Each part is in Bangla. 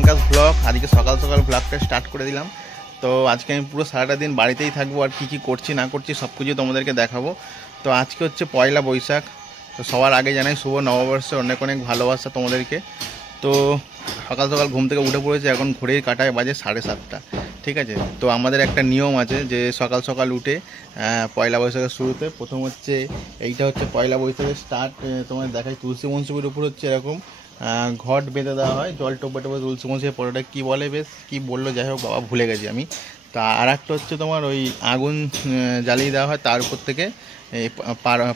Priyanka's blog. আজকে সকাল সকাল ব্লগটা স্টার্ট করে দিলাম। তো আজকে আমি পুরো সারাটা দিন বাড়িতেই থাকবো, আর কী কী করছি না করছি সব কিছু তোমাদেরকে দেখাবো। তো আজকে হচ্ছে পয়লা বৈশাখ। তো সবার আগে জানাই শুভ নববর্ষের অনেক অনেক ভালোবাসা তোমাদেরকে। তো সকাল সকাল ঘুম থেকে উঠে পড়েছে, এখন ঘড়ির কাঁটায় বাজে 7:30। ঠিক আছে, তো আমাদের একটা নিয়ম আছে যে সকাল সকাল উঠে পয়লা বৈশাখের শুরুতে প্রথম হচ্ছে এইটা হচ্ছে পয়লা বৈশাখের স্টার্ট। তোমাদের দেখাই, তুলসী মঞ্চের উপর হচ্ছে এরকম ঘট বেঁধে দেওয়া হয়, জল টোপে টোপে তুলসী মঞ্চের পরোটা কী বলে, বেশ কী বললো, যাই হোক বাবা ভুলে গেছি আমি। তা আর একটা হচ্ছে তোমার ওই আগুন জ্বালিয়ে দেওয়া হয়, তার উপর থেকে এই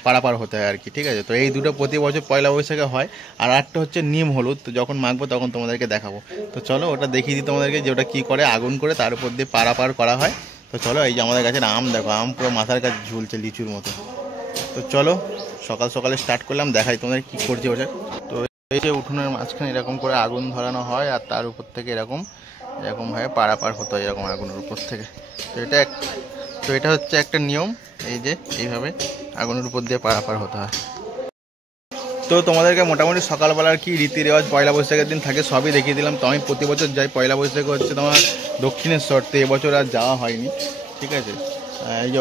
পারাপার হতে হয় আর কি। ঠিক আছে, তো এই দুটো প্রতি বছর পয়লা বৈশাখে হয়। আর একটা হচ্ছে নিম হলুদ, তো যখন মাখবো তখন তোমাদেরকে দেখাবো। তো চলো ওটা দেখিয়ে দিই তোমাদেরকে যে ওটা কী করে, আগুন করে তার উপর দিয়ে পারাপার করা হয়। তো চলো, এই যে আমাদের কাছের আম দেখো, আম পুরো মাথার কাছে ঝুলছে লিচুর মতো। তো চলো সকাল সকালে স্টার্ট করলাম, দেখাই তোমাদের কী করছে ওটা। তো এই যে উঠোনের মাঝখানে এরকম করে আগুন ধরানো হয়, আর তার উপর থেকে এরকমভাবে পারাপার হতো হয় এরকম আগুনের উপর থেকে। তো এটা হচ্ছে একটা নিয়ম, এই যে এইভাবে আগুনের উপর দিয়ে পারাপার হতে হয়। তো তোমাদেরকে মোটামুটি সকালবেলার কি রীতি রেওয়াজ পয়লা বৈশাখের দিন থাকে সবই দেখিয়ে দিলাম। তো আমি প্রতি বছর যাই, পয়লা বৈশাখে হচ্ছে তোমার দক্ষিণেশ্বর, তো এবছর আর যাওয়া হয়নি। ঠিক আছে, এই যে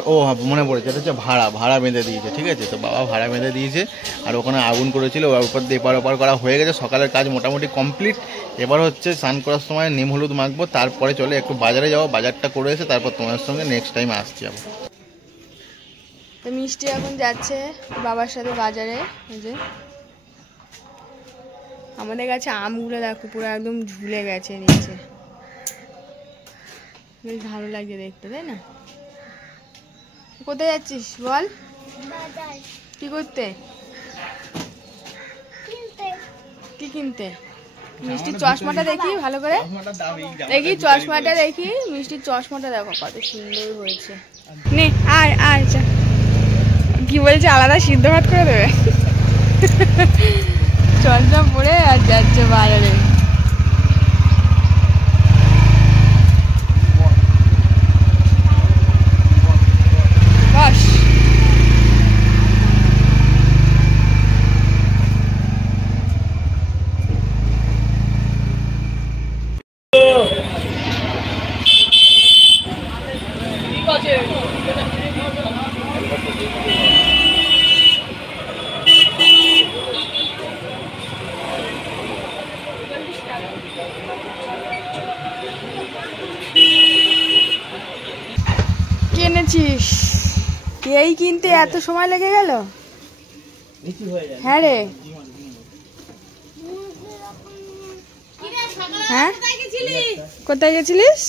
মনে পড়েছে, এটা হচ্ছে ভাড়া বেঁধে দিয়েছে। ঠিক আছে, তো বাবা ভাড়া বেঁধে দিয়েছে, আর ওখানে আগুন করেছিল, ওর উপর দিয়ে এপার ওপার করা হয়ে গেছে। সকালের কাজ মোটামুটি কমপ্লিট। এবার হচ্ছে স্নান করার সময় নিম হলুদ মাখবো, তারপরে চলে একটু বাজারে যাবো, বাজারটা করে এসে তারপর তোমার সঙ্গে নেক্সট টাইম আসছি যাবো। তো মিষ্টি এখন যাচ্ছে বাবার সাথে বাজারে। এই যে আমাদের কাছে আমগুলো দেখো পুরো একদম ঝুলে গেছে নিচে, বেশ ভালো লাগছে দেখতে, তাই না? কোথায় যাচ্ছিস বল? কি করতে? কি কিনতে? মিষ্টির চশমাটা দেখি ভালো করে, দেখি চশমাটা দেখি, মিষ্টির চশমাটা দেখো কত সুন্দর হয়েছে। নে আয় আয়, কি বলছে আলাদা সিদ্ধ ভাত করে দেবে। চশমা পরে আর যাচ্ছে বাজারে। বস কিনেছিস? এই কিনতে এত সময় লেগে গেল? হ্যাঁ রে, হ্যাঁ কোথায় গেছিলিস?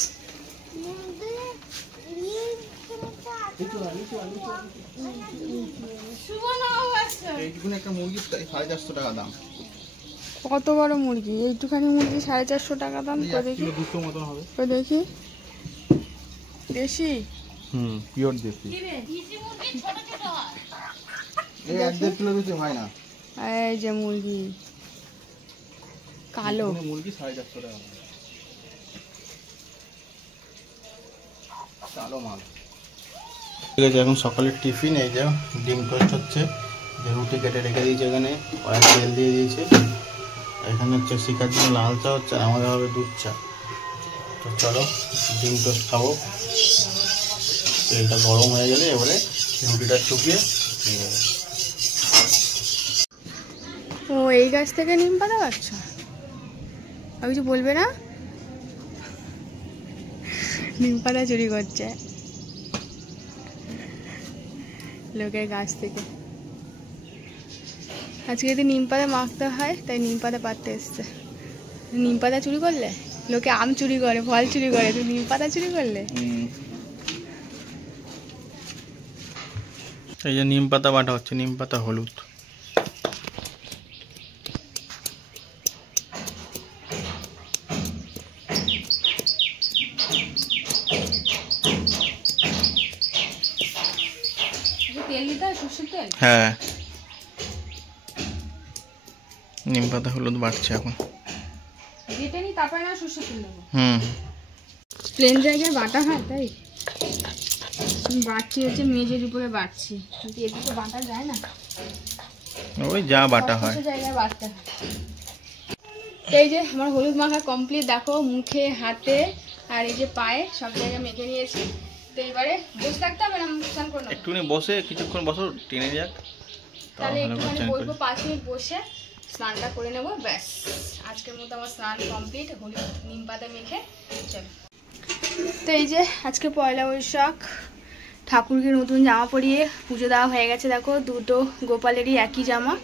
কত বড় মুরগি? এইটুখানি মুরগি 450 টাকা দাম। দেখি দেশি, পিওর দেশি। এই যে মুরগি কালো মুরগি 450 টাকা কালো মাল। ঠিক আছে, এখন সকালের টিফিন এই যে ডিম টোস্ট হচ্ছে, যে রুটি কেটে রেখে দিয়েছে, এখানে কয়েক তেল দিয়ে দিয়েছে। এখানে হচ্ছে শিকার জন্য লাল চা হচ্ছে, আমাদের হবে দুধ চা। তো চলো ডিম টোস্ট খাবো। তেলটা গরম হয়ে গেলে এবারে রুটিটা চুপিয়ে দিয়ে দেবে। ও এই গাছ থেকে নিম পাতা পাচ্ছ? আর কিছু বলবে না? নিম পাতা চুরি করছে লোকের গাছ থেকে। আজকে যদি নিম পাতা মাখতে হয় তাই নিম পাতা পাততে এসছে। নিম পাতা চুরি করলে? লোকে আম চুরি করে, ফল চুরি করে, তুই নিম পাতা চুরি করলে? এই যে নিম পাতা বাটা হচ্ছে, নিম পাতা হলুদ। হ্যাঁ, নিম পাতা হলুদ বাটছে এখন। প্লেন জায়গায় বাটা হয় তাই বাটছি, হচ্ছে মেঝের উপরে বাটছি, কিন্তু এদিকে বাটা যায় না, ওই যা বাটা হয় জায়গায় বাটতে হয়। তো এই যে আমার হলুদ মাখা কমপ্লিট, দেখো মুখে হাতে আর এই যে পায়ে সব জায়গায় মেখে নিয়েছি। তো এবারে বসে থাকতে হবে না, স্নান করে নেবো। একটুখানি বসে কিছুক্ষণ বসো, টেনে যাক, তাহলে একটুখানি বসবো 5 মিনিট বসে স্নানটা করে নেবো, ব্যাস আজকের মতো আমার স্নান কমপ্লিট। হলুদ নিম পাতা মেখে চলো। তো এই যে আজকে পয়লা বৈশাখ, ঠাকুরকে নতুন জামা পরিয়ে পুজো দেওয়া হয়ে গেছে। দেখো দুটো গোপালেরই একই জামা,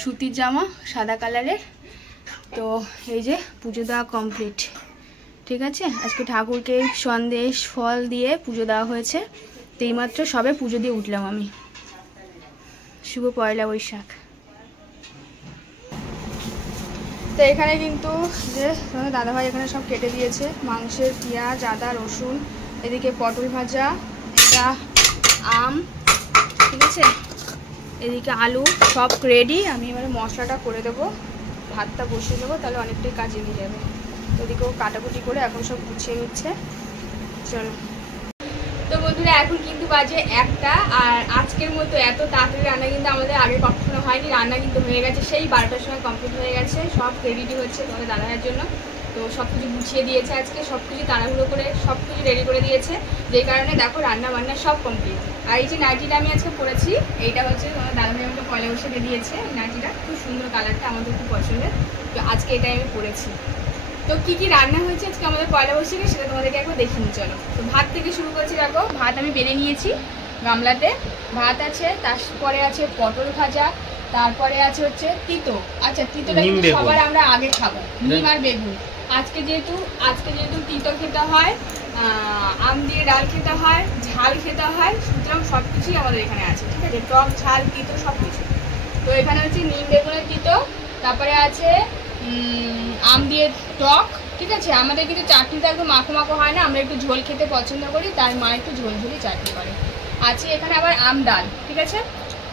সুতির জামা সাদা কালারের। তো এই যে পুজো দেওয়া কমপ্লিট, ঠিক আছে। আজকে ঠাকুরকে সন্দেশ ফল দিয়ে পুজো দেওয়া হয়েছে। তো এইমাত্র সবে পুজো দিয়ে উঠলাম আমি। শুভ পয়লা বৈশাখ। তো এখানে কিন্তু যে দাদাভাই এখানে সব কেটে দিয়েছে, মাংসের পেঁয়াজ, আদা, রসুন, এদিকে পটল ভাজা, এটা আম, ঠিক আছে, এদিকে আলু, সব রেডি। আমি এবারে মশলাটা করে দেবো, ভাতটা বসিয়ে দেবো, তাহলে অনেকটাই কাজ এগিয়ে যাবে। তো এদিকেও কাটাকুটি করে এখন সব গুছিয়ে নিচ্ছে। চলো। তো বন্ধুরা এখন কিন্তু বাজে 1টা, আর আজকের মতো এত তাড়াতাড়ি রান্না কিন্তু আমাদের আগে কখনো হয়নি। রান্না কিন্তু হয়ে গেছে সেই 12টার সময় কমপ্লিট হয়ে গেছে, সব রেডি হচ্ছে তোমাদের দাদাভাইয়ের জন্য। তো সব কিছু গুছিয়ে দিয়েছে, আজকে সব কিছু তাড়াহুড়ো করে সব কিছু রেডি করে দিয়েছে, যেই কারণে দেখো রান্না বান্না সব কমপ্লিট। আর এই যে নাইটিটা আমি আজকে পরেছি, এইটা হচ্ছে তোমার দাদাভাই আমাকে পয়লা বৈশাখে দিয়েছে। নাইটিটা খুব সুন্দর, কালারটা আমাদের খুব পছন্দের। তো আজকে এটাই আমি পরেছি। তো কি কি রান্না হয়েছে আজকে আমাদের পয়লা বৈশাখে সেটা তোমাদেরকে একবার দেখিনি, চলো। তো ভাত থেকে শুরু করছি। দেখো ভাত আমি বেড়ে নিয়েছি গামলাতে, ভাত আছে, তারপরে আছে পটল ভাজা, তারপরে আছে হচ্ছে তিতো। আচ্ছা তিতোটা কিন্তু সবার আমরা আগে খাবো, নিম আর বেগুন। আজকে যেহেতু তিতো খেতে হয়, আম দিয়ে ডাল খেতে হয়, ঝাল খেতে হয়, সুতরাং সব কিছুই আমাদের এখানে আছে, ঠিক আছে, টক ঝাল তিতো সব কিছু। তো এখানে হচ্ছে নিম বেগুনের তিতো, তারপরে আছে আম দিয়ে টক, ঠিক আছে। আমাদের কিন্তু চাটনিটা একটু মাখো মাখো হয় না, আমরা একটু ঝোল খেতে পছন্দ করি, তাই মা একটু ঝোল ঝোলই চাটনি করে। আছে এখানে আবার আম ডাল, ঠিক আছে।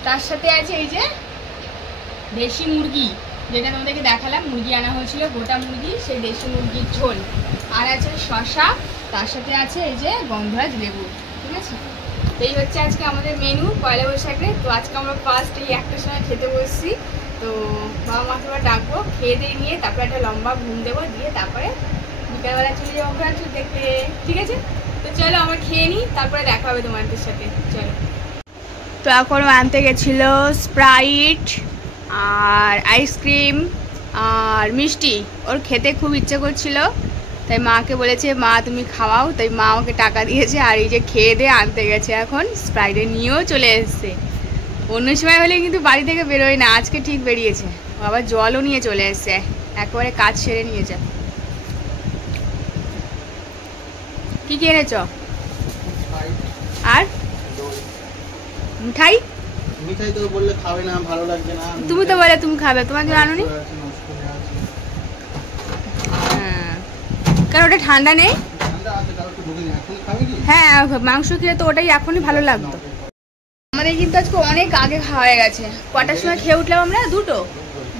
তার সাথে আছে এই যে দেশি মুরগি, যেটা তোমাদেরকে দেখালাম, মুরগি আনা হয়েছিল, গোটা মুরগি, সেই দেশি মুরগির ঝোল। আর আছে শসা, তার সাথে আছে এই যে গন্ধরাজ লেবু, ঠিক আছে। এই হচ্ছে আজকে আমাদের মেনু পয়লা বৈশাখে। তো আজকে আমরা ফার্স্ট এই 1টার সময় খেতে বসছি। তো বাবা মাকে এবার ডাকবো, খেয়ে দিয়ে নিয়ে তারপরে একটা লম্বা ঘুম দেবো, দিয়ে তারপরে বিকালবেলা চলে যাবো ঘোরাচ্ছু দেখতে, ঠিক আছে। তো চলো আমরা খেয়ে নিই, তারপরে দেখা হবে তোমাদের সাথে, চলো। তো এখন আনতে গেছিল স্প্রাইট আর আইসক্রিম আর মিষ্টি, ওর খেতে খুব ইচ্ছে করছিল, তাই মাকে বলেছে মা তুমি খাওয়াও, তাই মা ওকে টাকা দিয়েছে। আর এই যে খেয়ে দিয়ে আনতে গেছে, এখন স্প্রাইটে নিয়েও চলে এসছে। অন্য সময় হলে কিন্তু বাড়ি থেকে বেরোয় না, আজকে ঠিক বেরিয়েছে। আবার জলও নিয়ে চলে এসছে, একেবারে কাজ সেরে নিয়েছে। কি কি এনেছ? আর মিঠাই? মিঠাই তো বললে খাবে না, ভালো লাগবে না। তুমি তো বলে তুমি খাবে, তোমার জন্য আনুনি? হ্যাঁ, কারণ ওটা ঠান্ডা নেই। হ্যাঁ, মাংস খেলে তো ওটাই এখনই ভালো লাগতো। আমাদের কিন্তু আজকে অনেক আগে খাওয়া হয়ে গেছে। কটার সময় খেয়ে উঠলাম আমরা?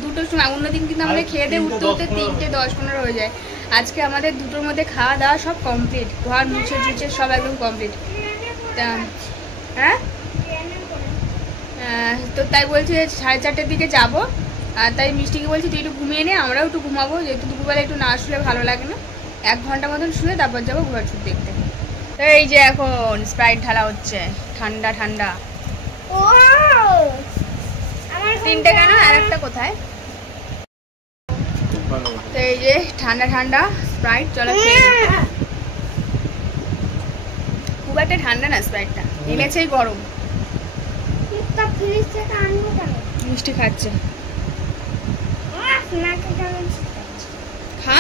দুটোর সময়। অন্যদিন কিন্তু আমাদের খেয়ে দিয়ে উঠতে উঠতে 3টে 10-15 হয়ে যায়। আজকে আমাদের দুটোর মধ্যে খাওয়া দাওয়া সব কমপ্লিট, ঘর মুছে টুছে সব একদম কমপ্লিট। হ্যাঁ, তো তাই বলছি 4:30-র দিকে যাবো। আর তাই মিষ্টিকে বলছি তুই একটু ঘুমিয়ে নে, আমরাও একটু ঘুমাবো, যেহেতু দুপুরবেলা একটু না শুলে ভালো লাগে না। 1 ঘন্টা মতন শুয়ে তারপর যাবো ঘোরাচ্ছু দেখতে। এই যে এখন স্প্রাইট ঢালা হচ্ছে, ঠান্ডা ঠান্ডা। 3টে কেন, আর একটা কোথায়? তো এই যে ঠান্ডা ঠান্ডা স্প্রাইট, চলো খেয়ে নিই। খুব একটা ঠান্ডা না স্প্রাইটটা, এনেছেই গরম। মিষ্টি খাচ্ছে, খা।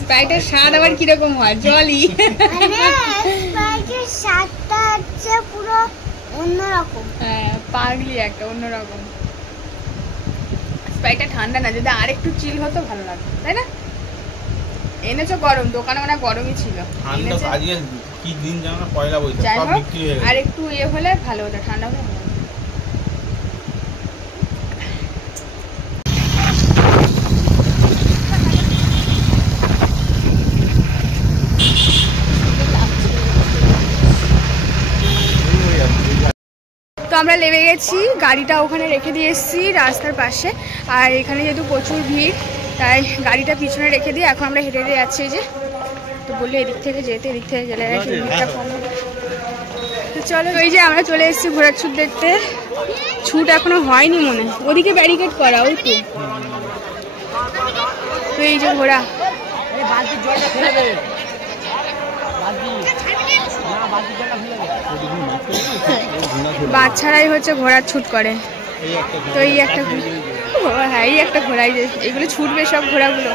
স্প্রাইটের স্বাদ আবার কিরকম হয়? জলই। স্প্রাইটের স্বাদটা হচ্ছে পুরো অন্যরকম। হ্যাঁ, পাগলি একটা অন্যরকম। স্প্রাইটটা ঠান্ডা না, যদি আর একটু চিল হতো ভালো লাগতো, তাই না? এনেছো গরম, দোকানে মানে গরমই ছিল। কি দিন জানো, পয়লা বৈশাখ সব বিক্রি হয়ে গেছে। আর একটু হলে ভালো হতো, ঠান্ডা হলে ভালো হতো। আমরা নেমে গেছি, গাড়িটা ওখানে রেখে দিয়ে এসেছি রাস্তার পাশে। আর এখানে যেহেতু প্রচুর ভিড়, তাই গাড়িটা পিছনে রেখে দিয়ে এখন আমরা হেঁটে হেঁটে যাচ্ছি। যে তো বললে এদিক থেকে যেতে, এদিক থেকে গেলে ভিড়টা কম হবে। তো চলো, এই যে আমরা চলে এসেছি ঘোড়ার ছুট দেখতে। ছুট এখনো হয়নি মনে, ওদিকে ব্যারিকেড করা, ওই তো এই যে ঘোড়া। বাচ্চারাই হচ্ছে ঘোড়ার ছুট করে। তো এই একটা, হ্যাঁ এই একটা ঘোড়া, এইগুলো ছুটবে সব ঘোড়াগুলো।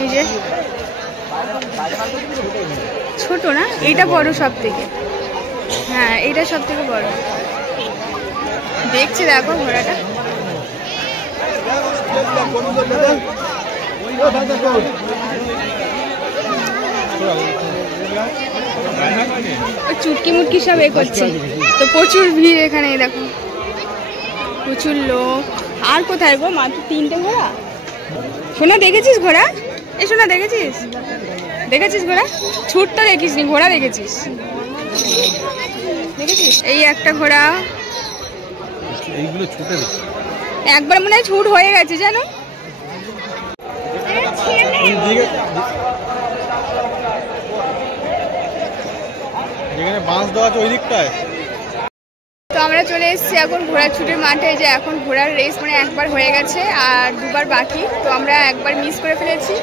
এই যে ছোট না, এইটা বড় সব থেকে, হ্যাঁ এইটা সব থেকে বড়। দেখছি দেখো ঘোড়াটা। চুটকি মুটকি সব এ করছে। তো প্রচুর ভিড় এখানে, দেখো প্রচুর লোক। আর কোথায় গো, মাত্র 3টে ঘোড়া। শোনা দেখেছিস ঘোড়া? এ শোনা দেখেছিস? দেখেছিস ঘোড়া? ছুট তো দেখিস নি, ঘোড়া দেখেছিস? দেখেছিস? এই একটা ঘোড়া, একবার মনে হয় ছুট হয়ে গেছে জানো। তো আমরা চলে এসেছি এখন ঘোড়ার ছুটের মাঠে। যে এখন ঘোড়ার রেস মানে একবার হয়ে গেছে আর 2বার বাকি। তো আমরা একবার মিস করে ফেলেছি,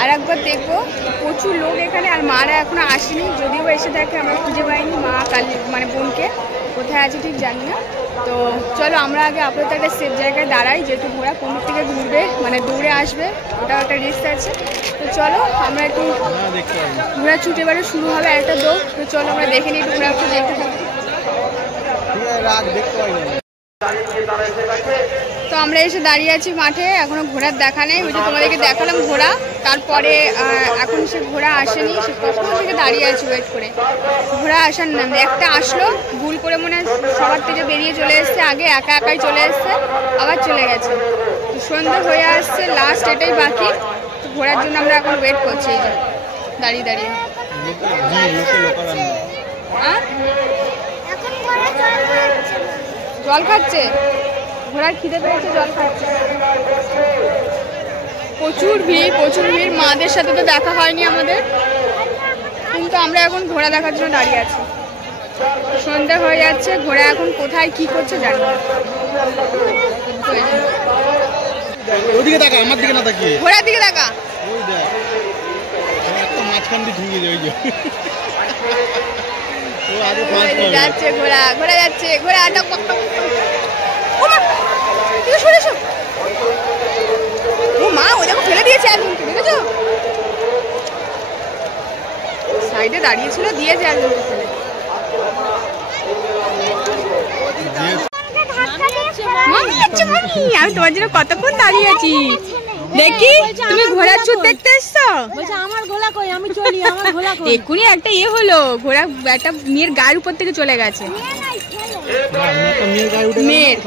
আর একবার দেখবো। প্রচুর লোক এখানে, আর মারা এখনো আসেনি, যদিও এসে থাকে আমরা খুঁজে পাইনি। মা কালী মানে বোনকে কোথায় আছে ঠিক জানি না। তো চলো আমরা আগে আপাতত একটা সেফ জায়গায় দাঁড়াই, যেহেতু ঘোড়া কোন থেকে ঘুরবে মানে দৌড়ে আসবে, ওটাও একটা রিস্ক আছে। তো চলো আমরা একটু, ঘোড়া ছুট এবারে শুরু হবে একটা দৌড়। তো চলো আমরা দেখে নিই, ঘোড়া একটু দেখতে থাকি। তো আমরা এসে দাঁড়িয়ে আছি মাঠে, এখনো ঘোড়ার দেখা নেই। ওই যে তোমাদেরকে দেখালাম ঘোড়া, তারপরে এখন সে ঘোড়া আসেনি। সে কখন থেকে দাঁড়িয়ে আছি ওয়েট করে, ঘোড়া আসার নাম। একটা আসলো ভুল করে, মনে হয় সবার থেকে বেরিয়ে চলে এসছে, আগে একা একাই চলে এসছে, আবার চলে গেছে। সন্ধ্যে হয়ে আসছে, লাস্ট এটাই বাকি। তো ঘোড়ার জন্য আমরা এখন ওয়েট করছি, এই যে দাঁড়িয়ে দাঁড়িয়ে। জল খাচ্ছে, ঘোড়ার খিদে পেয়েছে, জল খাচ্ছে। প্রচুর ভিড়, প্রচুর ভিড়। মাদের সাথে তো দেখা হয়নি আমাদের, কিন্তু আমরা এখন ঘোড়া দেখার জন্য দাঁড়িয়ে আছি। সন্ধ্যা হয়ে যাচ্ছে, ঘোড়া এখন কোথায় কি করছে জানি না। ওদিকে তাকা, আমার দিকে না তাকিয়ে ঘোড়ার দিকে তাকা। ওই দেখ, একটা মাঝখান দিয়ে ঢুকে যায়। ওই যে ও আগে যাচ্ছে ঘোড়া, ঘোড়া যাচ্ছে, ঘোড়া আটা পক্কা। ও মা, তুই সরে এসো। ও মা, ও দেখো ফেলে দিয়েছে একজনকে, দেখেছো? সাইডে দাঁড়িয়েছিল, দিয়েছে একজনকে ফেলে। আমি তোমার জন্য কতক্ষণ দাঁড়িয়ে আছি। দেখি তুমি ঘোড়ার ছুট দেখতে এসছো? আমার ঘোড়া কই, আমি চলি, আমার ঘোড়া কই। এক্ষুনি একটা ইয়ে হলো, ঘোড়া একটা মেয়ের গায়ের উপর থেকে চলে গেছে। মেয়ের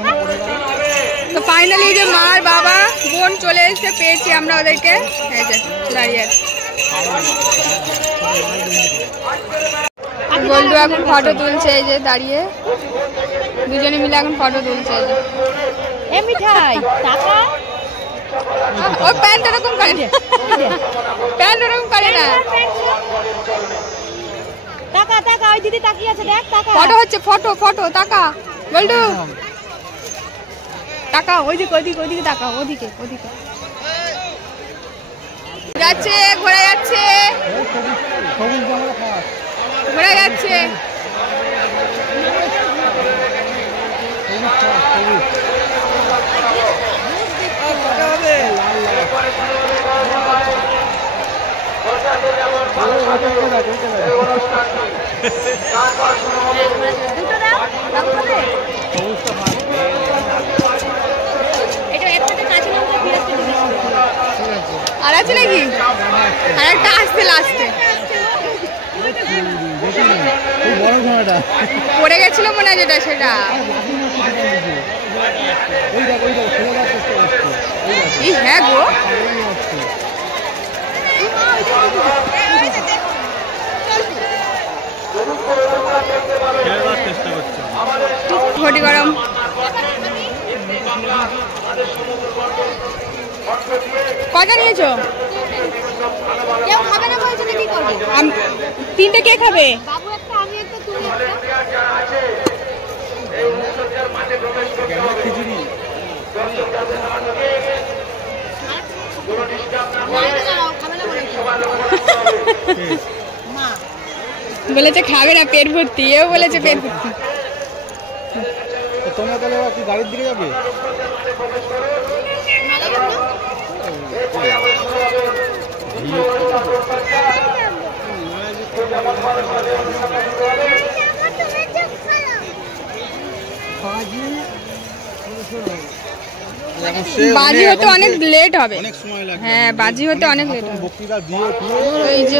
তো ফাইনালি যে মার বাবা বোন চলে এসে পেয়েছি আমরা ওদেরকে। এই যে দাঁড়িয়ে আছে গোল্ডু, এখন ফটো তুলছে। এই যে দাঁড়িয়ে দুজনে মিলে এখন ফটো তুলছে। এই যে এ মিঠাই টাকা, ও প্যান্ট এরকম করে, প্যান্ট এরকম করে না। টাকা টাকা, ওই দিদি তাকিয়ে আছে, দেখ টাকা। ফটো হচ্ছে, ফটো ফটো, টাকা গোল্ডু, টাকা। ওইদিকে ওইদিকে ওইদিকে টাকা, ওদিকে ওদিকে যাচ্ছে ঘোড়া, যাচ্ছে ঘোড়া যাচ্ছে। আর আছে নাকি? আর একটা আসছে লাস্টে, পড়ে গেছিল মনে হয় যেটা, সেটা হ্যাঁ গো। রুটি গরম। কয়টা নিয়েছো? কেউ খাবে না বলছে কি করবে? তিনটে কে খাবে? বাবু একটা, আমি একটা, তুমি বলেছে খাবে না পেট ভর্তি, এও বলেছে পেট ভর্তি। তোমরা তাহলে কি গাড়ির দিকে যাবে? বাজি হতে অনেক লেট হবে। অনেক সময় লাগবে। হ্যাঁ বাজি হতে অনেক লেট হবে। বক্তৃতা দিয়ে এই যে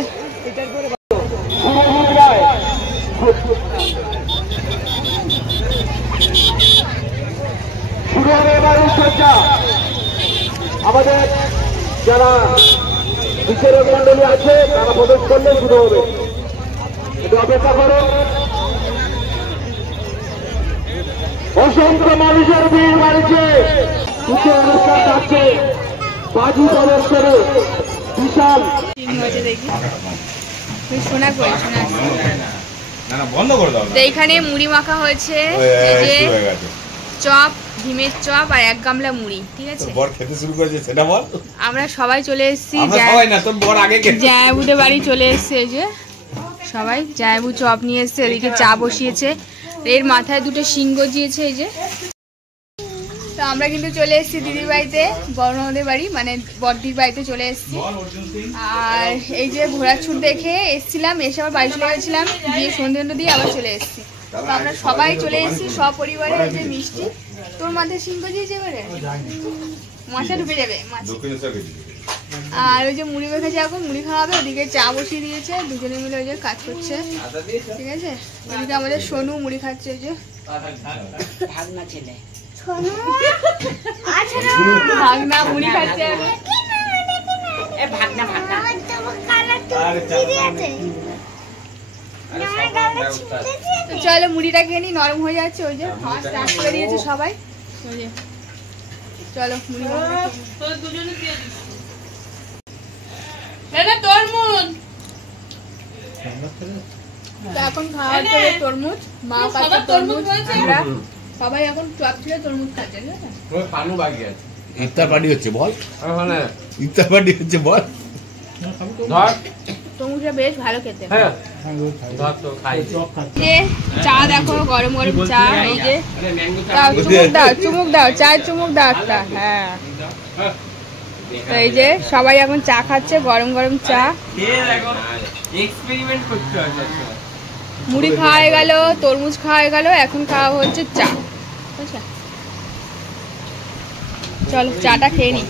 আমাদের যারা বিচারক মন্ডলী আছে তারা প্রবেশ করলে শুরু হবে, একটু অপেক্ষা করো। অসংখ্য মানুষের ভিড় বাড়ছে, অনুষ্ঠান থাকছে, বাজি প্রবেশ করে বিশাল দেখি শোনা করে শোনা। বন্ধ করে দাও। তো এইখানে মুড়ি মাখা হয়েছে, এই যে চপ, ডিমের চপ আর এক গামলা মুড়ি, ঠিক আছে। বর খেতে শুরু করেছে সেটা বল। আমরা সবাই চলে এসেছি, আমরা সবাই না, তোর বর আগে খেতে। জায়াবুদের বাড়ি চলে এসেছে। এই যে সবাই, জায়াবু চপ নিয়ে এসছে, এদিকে চা বসিয়েছে, এর মাথায় দুটো শিং গজিয়েছে। এই যে তো আমরা কিন্তু চলে এসেছি দিদির বাড়িতে, বড়নদের বাড়ি মানে বড়দির বাড়িতে চলে এসেছি। আর এই যে ঘোড়ার ছুট দেখে এসেছিলাম, এসে আবার বাড়ি চলে গেছিলাম, দিয়ে সন্ধ্যে দিয়ে আবার চলে এসেছি। তো আমরা সবাই চলে এসেছি সপরিবারে। এই যে মিষ্টি, তোর মাথায় শিং গজিয়েছে করে মাথা ঢুকে যাবে মাছ। আর ওই যে মুড়ি মেখেছে, এখন মুড়ি খাওয়াবে, ওদিকে চা বসিয়ে দিয়েছে, দুজনে মিলে ওই যে কাজ করছে, ঠিক আছে। ওদিকে আমাদের সোনু মুড়ি খাচ্ছে, ওই যে ভাগনা ছেলে ভাগনা মুড়ি খাচ্ছে। তো চলো মুড়িটা খেয়ে নি, নরম হয়ে যাচ্ছে। ওই যে খাওয়া স্টার্ট করে দিয়েছে সবাই, ওই যে চলো মুড়ি তরমুজ। তো এখন খাওয়া হচ্ছে তরমুজ, মা খাচ্ছে তরমুজ, আমরা সবাই এখন চপ ছিল তরমুজ খাচ্ছে, ঠিক আছে। ইফতার পার্টি হচ্ছে বল, ইফতার পার্টি হচ্ছে বল। তরমুজটা বেশ ভালো খেতে। যে চা দেখো, গরম গরম চা, এই যে দাও চুমুক দাও, চুমুক দাও, চায়ের চুমুক দাও একটা। হ্যাঁ তো এই যে সবাই এখন চা খাচ্ছে, গরম গরম চা। মুড়ি খাওয়া হয়ে গেল, তরমুজ খাওয়া হয়ে গেল, এখন খাওয়া হচ্ছে চা, বুঝলা। চলো চাটা খেয়ে নি।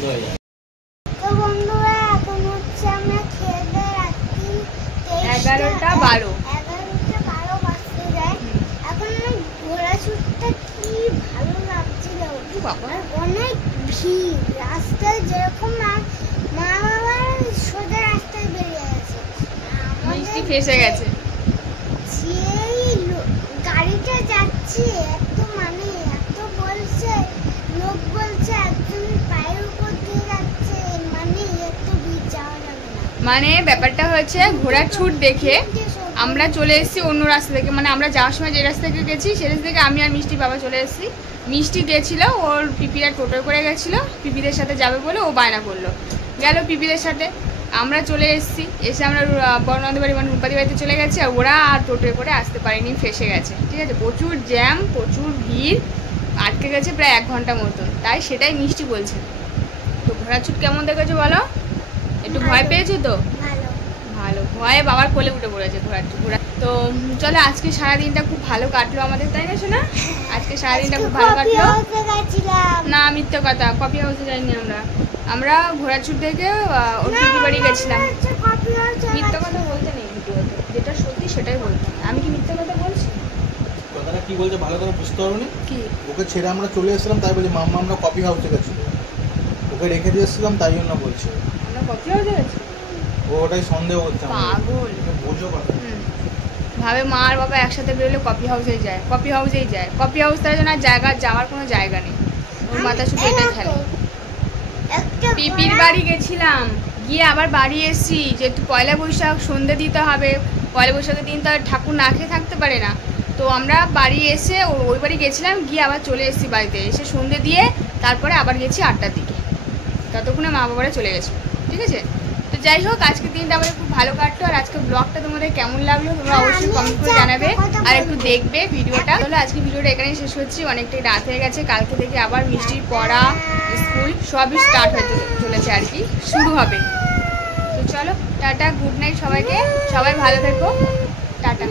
তো বন্ধুরা এখন হচ্ছে আমরা খেয়ে দিয়ে রাত্রি 11টা 12 বাজতে যায়। এখন ঘোড়া ছুটতে কি ভালো লাগছিল, আর অনেক ভিড় রাস্তায়, যেরকম মা বাবা সোজা রাস্তায় বেরিয়ে গেছে, মিষ্টি ফেসে গেছে। সেই গাড়িটা যাচ্ছে এত মানে এত বলছে, লোক বলছে একজন পায়ের উপর দিয়ে যাচ্ছে, মানে এত ভিড় যাওয়া যাবে না। মানে ব্যাপারটা হয়েছে ঘোড়ার ছুট দেখে আমরা চলে এসেছি অন্য রাস্তা থেকে, মানে আমরা যাওয়ার সময় যে রাস্তা থেকে গেছি সে রাস্তা থেকে আমি আর মিষ্টি বাবা চলে এসেছি। মিষ্টি গেছিল, ওর পিপিরা টোটোয় করে গেছিলো, পিপিদের সাথে যাবে বলে ও বায়না করলো, গেল পিপিদের সাথে। আমরা চলে এসেছি, এসে আমরা বড়নদের বাড়ি মানে রূপাদি বাড়িতে চলে গেছি, আর ওরা আর টোটোয় করে আসতে পারেনি, ফেসে গেছে, ঠিক আছে। প্রচুর জ্যাম, প্রচুর ভিড়, আটকে গেছে প্রায় 1 ঘন্টা মতন, তাই সেটাই মিষ্টি বলছে। তো ঘোড়ার ছুট কেমন দেখেছো বলো, একটু ভয় পেয়েছো তো? ভালো ভালো, ভয়ে বাবার কোলে উঠে পড়েছে ঘোড়া। তো চলো আজকে সারাদিনটা খুব ভালো কাটলো আমাদের, তাই না শোনা? আজকে সারাদিনটা খুব ভালো কাটলো না, মিথ্যে কথা, কফি হাউসে যাইনি আমরা ঘোড়ার ছুট থেকে ওর দিদি বাড়ি গেছিলাম। মিথ্যে কথা বলতে নেই ভিডিওতে, যেটা সত্যি সেটাই বলতে। আমি কি মিথ্যে কথা বলছি? কথাটা কি বলছে ভালো করে বুঝতে পারোনি। কি ওকে ছেড়ে আমরা চলে এসেছিলাম, তাই বলি মাম্মা আমরা কফি হাউসে গেছিল, ওকে রেখে দিয়ে এসেছিলাম, তাই জন্য বলছে। আমরা কফি হাউসে গেছি? ও ওটাই সন্দেহ করছে। পাগল, বোঝো কথা। ভাবে মা আর বাবা একসাথে বেরোলে কফি হাউসেই যায়, কফি হাউসেই যায়, কফি হাউস তার জন্য জায়গা যাওয়ার কোনো জায়গা নেই, ওর মাথা শুধু এটা খেলে। পিপির বাড়ি গেছিলাম, গিয়ে আবার বাড়ি এসেছি, যেহেতু পয়লা বৈশাখ সন্ধে দিতে হবে, পয়লা বৈশাখের দিন তো আর ঠাকুর না খেয়ে থাকতে পারে না, তো আমরা বাড়ি এসে ওই বাড়ি গেছিলাম, গিয়ে আবার চলে এসেছি বাড়িতে, এসে সন্ধে দিয়ে তারপরে আবার গেছি 8টার দিকে, ততক্ষণে মা বাবারা চলে গেছে। ঠিক আছে, তো যাই হোক আজকের দিনটা আমাদের খুব ভালো কাটলো। আর আজকে ব্লগটা তোমাদের কেমন লাগলো তোমরা অবশ্যই কমেন্ট করে জানাবে, আর একটু দেখবে ভিডিওটা। তাহলে আজকে ভিডিওটা এখানেই শেষ করছি, অনেকটাই রাত হয়ে গেছে, কালকে থেকে আবার মিষ্টির পড়া, স্কুল সবই স্টার্ট হয়ে চলেছে আর কি, শুরু হবে। তো চলো টাটা, গুড নাইট সবাইকে, সবাই ভালো থেকো, টাটা।